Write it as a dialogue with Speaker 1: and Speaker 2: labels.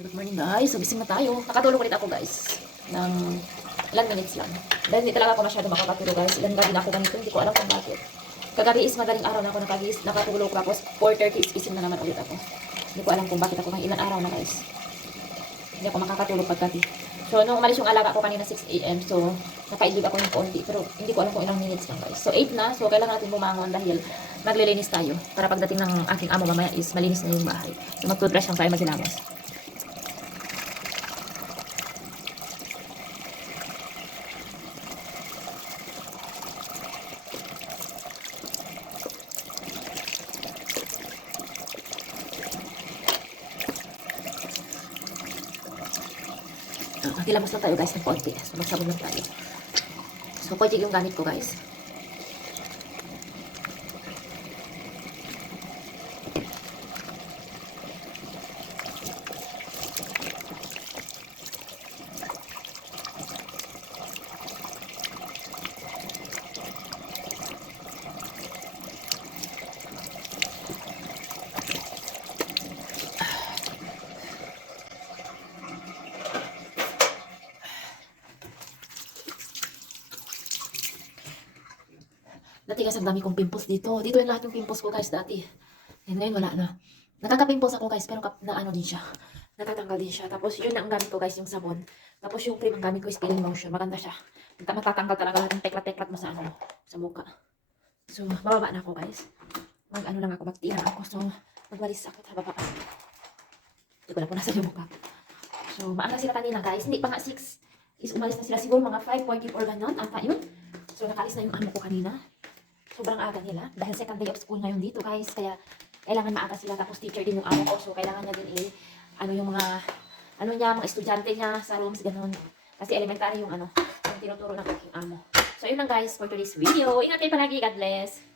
Speaker 1: Good morning guys. So, gising na tayo. Nakatulog ulit ako guys. Ng ilan minutes lang. Dahil hindi talaga ako masyado makakatulog guys. Ilan gabi na ako ganito. Hindi ko alam kung bakit. Kagabi is madaling araw na ako nakagis, nakatulog tapos 4.30 is na naman ulit ako. Hindi ko alam kung bakit ako ng ilan araw na guys. Hindi ako makakatulog paggabi. So, nung umalis yung alaga ko kanina 6 a.m. So, nakaidlip ako ng konti. Pero hindi ko alam kung ilang minutes lang guys. So, 8 na. So, kailangan natin bumangon dahil maglilinis tayo. Para pagdating ng aking amo mamaya is malinis na yung bahay. So, mag-toothbrush lang tayo maghilamos. Uh, kilamos lang tayo guys ng konti. So, magsabon lang tayo. So, kojig yung gamit ko guys. Dati guys, ang dami kong pimples dito. Dito yung lahat yung pimples ko guys dati. And ngayon wala na. Nakaka-pimples ako guys, pero na ano din siya. Natatanggal din siya. Tapos yun ang gamit ko guys, yung sabon. Tapos yung cream ang gamit ko is peeling lotion. Maganda siya. Mat- Matatanggal talaga lahat ng teklat-teklat mo sa ano, sa mukha. So, bababa na ako guys. Mag ano lang ako, magtira ako. So, magwalis ako sa baba. Hindi ko na po nasa yung mukha. So, maaga sila kanina guys. Hindi pa nga 6 is umalis na sila siguro mga 5.44 ganon. Ata yun. So, nakalis na yung amo ko kanina. Sobrang aga nila. Dahil second day of school ngayon dito guys. Kaya kailangan maaga sila. Tapos teacher din yung amo ko. So, kailangan niya din i ano yung mga ano niya, mga estudyante niya sa rooms, ganun. Kasi elementary yung ano, yung tinuturo ng aking amo. So, yun lang guys for today's video. Ingat kayo palagi. God bless.